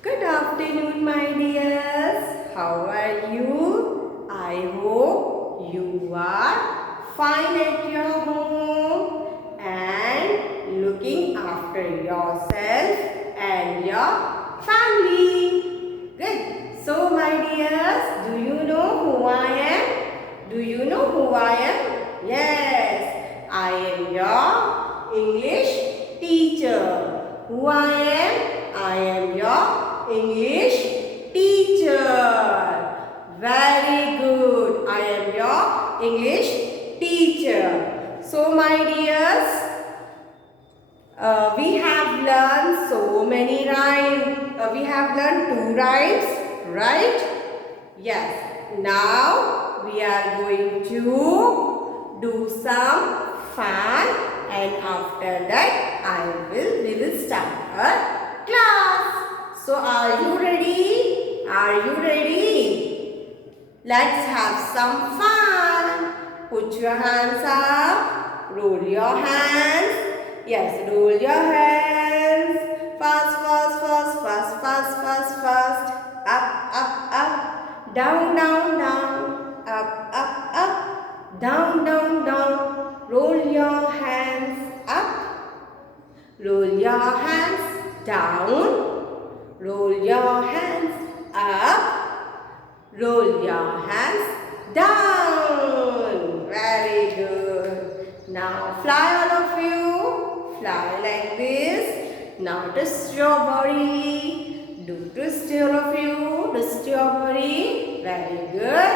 Good afternoon, my dears. How are you? I hope you are fine at your home and looking after yourself and your family. Good. So, my dears, do you know who I am? Do you know who I am? Yes, I am your English teacher. Who I am? I am your English teacher. Very good. I am your English teacher. So, my dears, we have learned so many rhymes. We have learned 2 rhymes, right? Yes. Now, we are going to do some fun, and after that, we will start our class. So, are you ready? Are you ready? Let's have some fun. Put your hands up. Roll your hands. Yes, roll your hands. Fast, fast, fast, fast, fast, fast, fast. Up, up, up. Down, down, down. Up, up, up. Down, down, down. Roll your hands up. Roll your hands down. Roll your hands up. Roll your hands down. Very good. Now fly, all of you. Fly like this. Now twist your body. Do twist, all of you. Twist your body. Very good.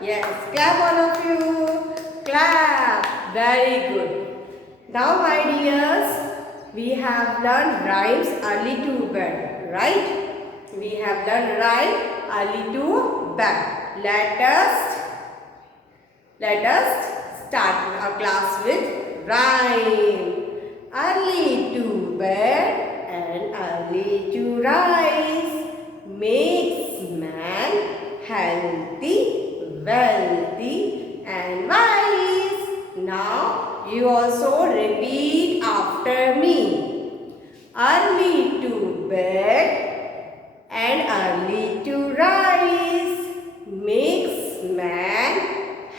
Yes, clap, all of you. Clap. Very good. Now, my dears, we have learned rhymes early to bed, right? We have learned rhyme early to bed. Let us start our class with rhyme. Early to bed and early to rise makes man healthy, wealthy and wise. Now you also repeat after me. Early to bed and early to rise makes man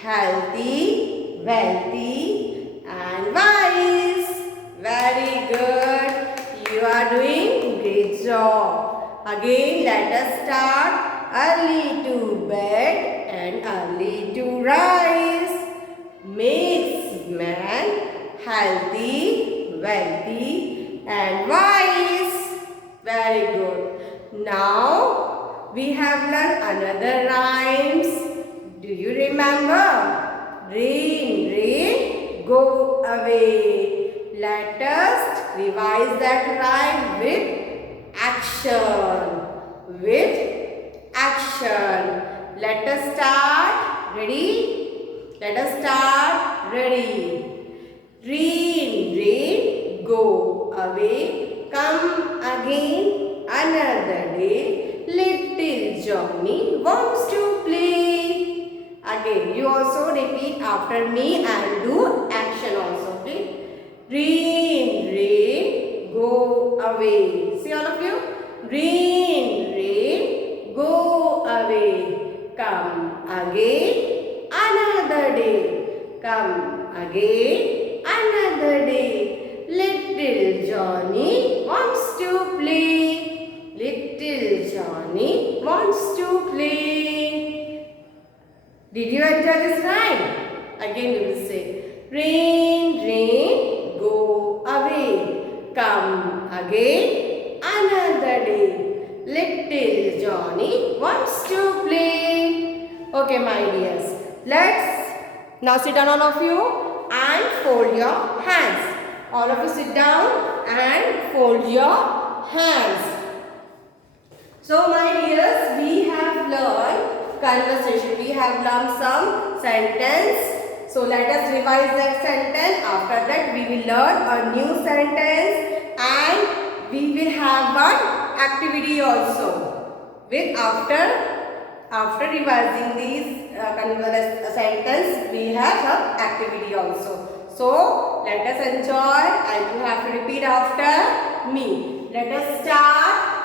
healthy, wealthy and wise. Very good. You are doing great job. Again, let us start. Early to bed and early to rise makes man healthy, wealthy and wise. Very good. Now we have learned another rhymes. Do you remember? Rain, rain, go away. Let us revise that rhyme with action. With action. Let us start. Ready? Let us start. Ready. Rain, rain, go away. Come again another day. Little Johnny wants to play. Again, you also repeat after me and do action also, please. Rain, rain, go away. See all of you? Rain, rain, go away. Come again another day. Come again another day. Little Johnny wants to play. Little Johnny wants to play. Did you enjoy this rhyme? Again we will say, rain, rain, go away. Come again another day. Little Johnny wants to play. Okay, my dears. Let's now sit down, all of you, and fold your hands. All of you sit down and fold your hands. So, my dears, we have learned conversation. We have learned some sentence. So, let us revise that sentence. After that, we will learn a new sentence and we will have one activity also. With after revising these sentence, we have some activity also. So, let us enjoy and you have to repeat after me. Let us start.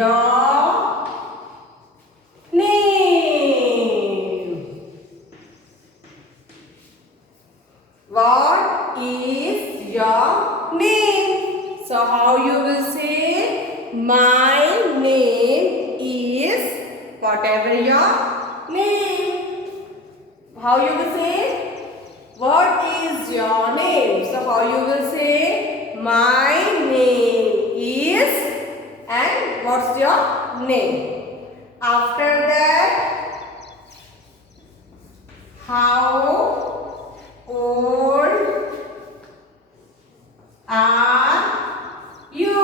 your name? What is your name? So how you will say? My name is whatever your name. How you will say? What is your name? So how you will say? My name is, and what's your name? After that, how old are you?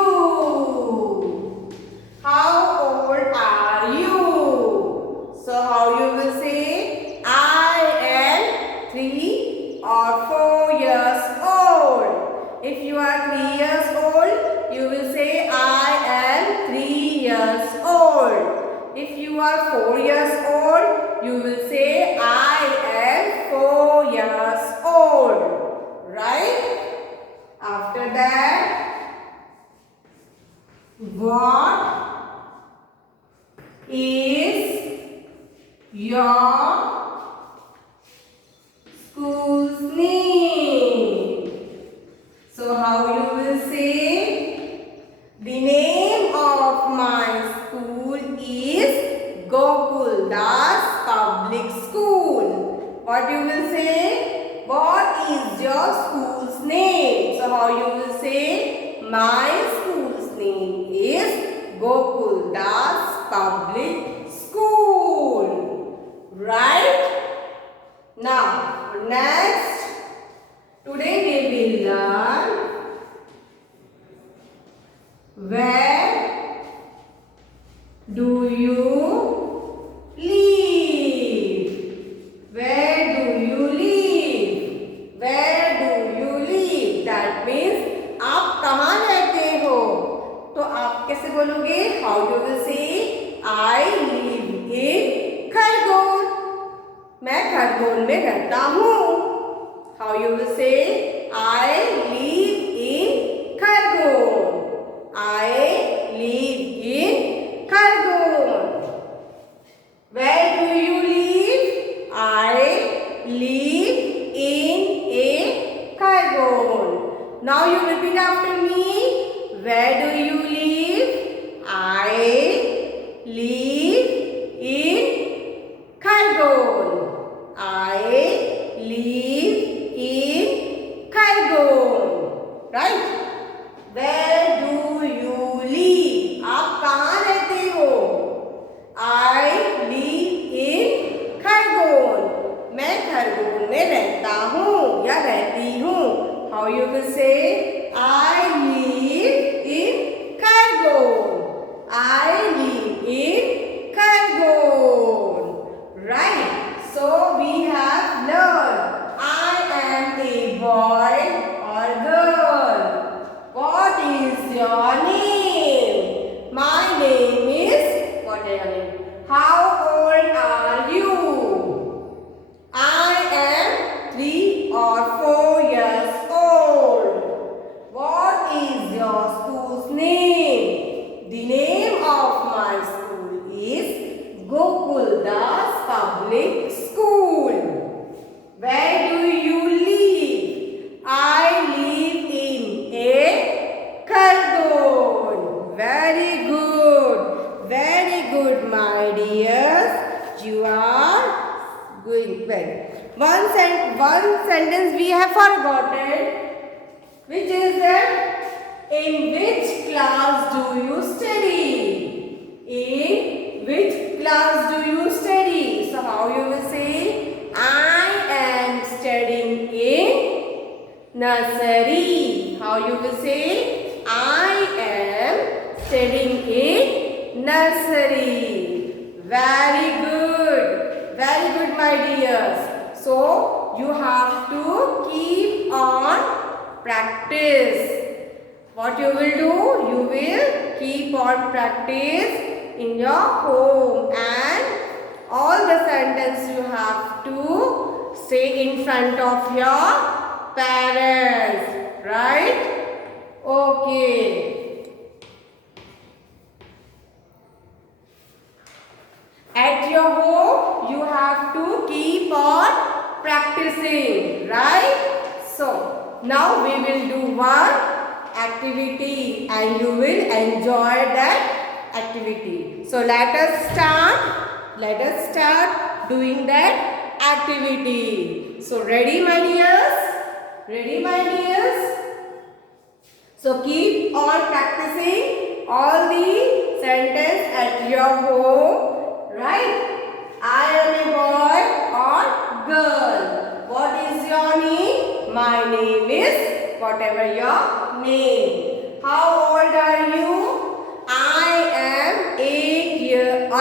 How old are you? So how you will say? I am 3 or 4 years old. If you are 3 years old, you will say I am 3 years old. If you are 4 years old, you will say I am 4 years old. Right? After that, what is your school's name? So how you will say? The name of my school is Gokul Das Public School. What you will say? What is your school's name? So how you will say? My school's name is Gokul Das Public School. Right? Now, next, today we will learn where do you live? Where do you live? Where do you live? That means आप कहाँ रहते हो? तो आप कैसे बोलोगे? How you will say? I live in Khargone. मैं खरगोन में रहता हूँ. How you will say? I live in Khargone. I live in Khargone. Where do you live? I live in a Khargone. Now you repeat after me. Where do you live? I live in Khargone. I live in Khargone. Right? Where do you live? आप कहाँ रहते हो? I live in Khargone. मैं खरगोन में रहता हूँ या रहती हूँ. How you will say? I live in Khargone. I live in Khargone. Right? So we have learned I am a boy or girl. What is your name? My name is, what is your name? How old are you? I am 3 or 4 years old. What is your school's name? The name of my school is Gokul Das Public School. Where do you live? I live in a Khargon. Very good. Very good, my dears. You are doing well. One sentence we have forgotten, which is that in which class do you study? In which class do you study? So how you will say? I am studying in nursery. How you will say? I am studying in nursery. Very good. Very good, my dears. So you have to keep on practice. What you will do? You will keep on practice in your home, and all the sentence you have to say in front of your parents, right? Okay. your home, you have to keep on practicing, right? So, now we will do one activity and you will enjoy that activity. So, let us start doing that activity. So, ready my dears? Ready my dears? So keep on practicing all the sentence at your home, right? I am a boy or girl. What is your name? My name is whatever your name. How old are you? I am 8 years. I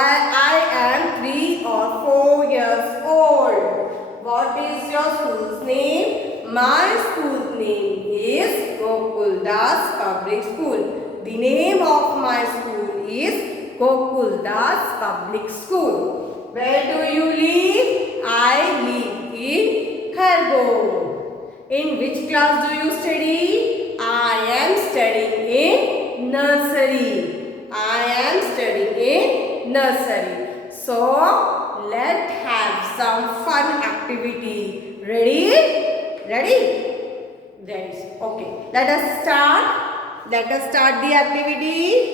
am 3 or 4 years old. What is your school's name? My school's name is Gokul Das Public School. The name of my school is Gokul Das Public School. Where do you live? I live in Khargone. In which class do you study? I am studying in nursery. I am studying in nursery. So, let's have some fun activity. Ready? Ready? Ready. Okay. Let us start. Let us start the activity.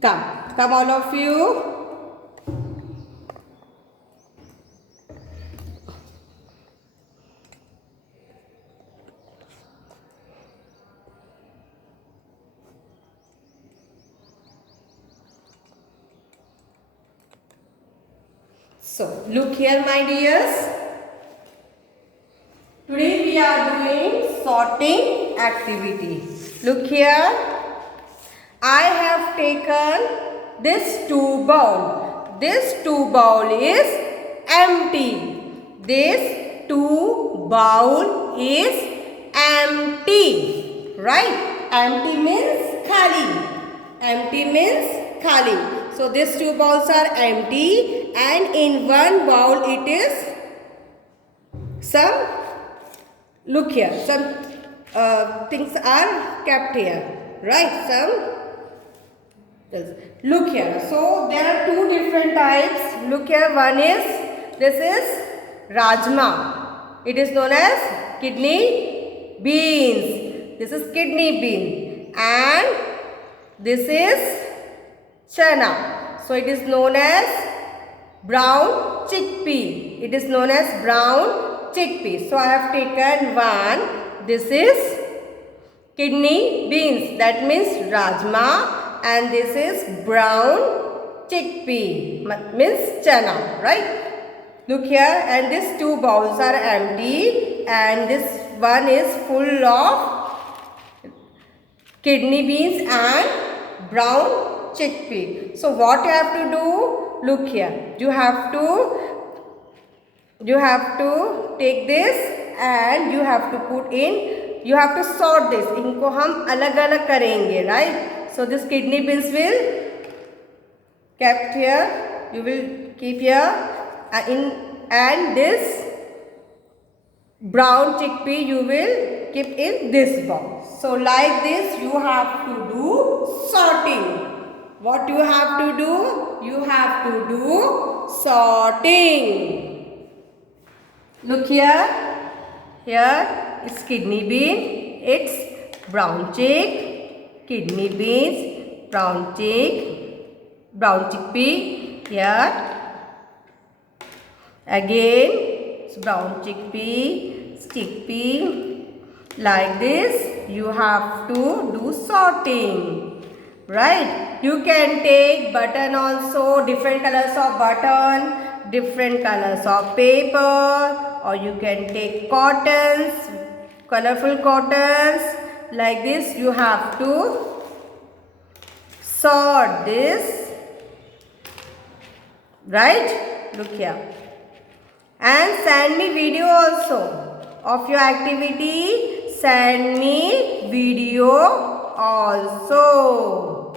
Come all of you. So, look here my dears. Today we are doing sorting activity. Look here. I have taken this 2 bowl. This 2 bowl is empty. This 2 bowl is empty. Right? Empty means khali. Empty means khali. So these 2 bowls are empty and in one bowl it is some. Look here, some things are kept here, right? Look here. So there are 2 different types. Look here. One is, this is rajma. It is known as kidney beans. This is kidney bean, and this is chana. So it is known as brown chickpea. It is known as brown chickpeas. So I have taken one. This is kidney beans. That means rajma, and this is brown chickpea. Means chana, right? Look here, and these 2 bowls are empty, and this one is full of kidney beans and brown chickpea. So what you have to do? Look here. You have to take this and you have to put in, you have to sort this. इनको हम अलग अलग करेंगे, right? So this kidney beans will kept here, you will keep here and this brown chickpea you will keep in this bowl. So like this you have to do sorting. What you have to do? You have to do sorting. Look here. Here is kidney bean. It's brown chick, kidney beans, brown chickpea. Here again it's brown chickpea. Like this you have to do sorting, right? You can take button also, different colors of button, different colors of paper, or you can take cottons, colorful cottons. Like this you have to sort this, right? Look here. And send me video also of your activity. Send me video also.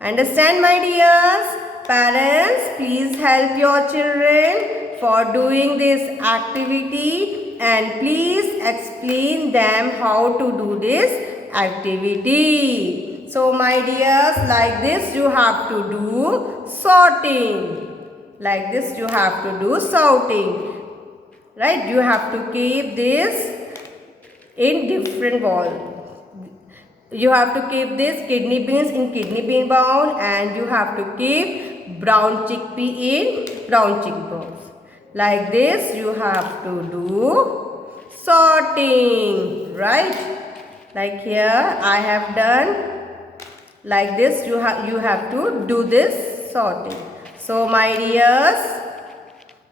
Understand my dears? Parents, please help your children for doing this activity and please explain them how to do this activity. So my dears, like this you have to do sorting. Like this you have to do sorting. Right? You have to keep this in different bowl. You have to keep this kidney beans in kidney bean bowl, and you have to keep brown chickpea in brown chickpea bowl. Like this you have to do sorting, right? Like here I have done. Like this you have to do this sorting. So my dears,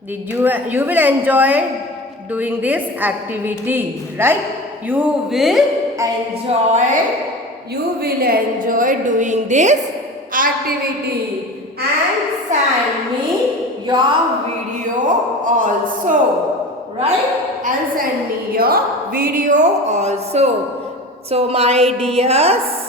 you will enjoy doing this activity, right? You will enjoy doing this activity, and send me your video also, right? And send me your video also. So my dears,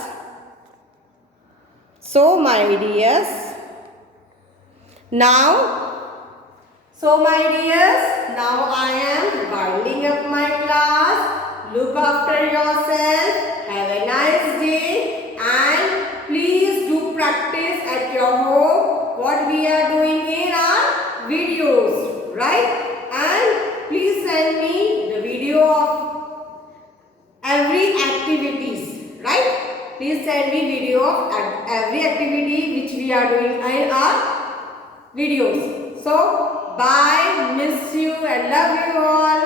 now I am winding up my class. Look after yourself. Have a nice day, and please do practice at your home what we are doing in our videos, right? And please send me the video of every activities, right? Please send me video of every activity which we are doing in our videos. So bye, miss you and love you all.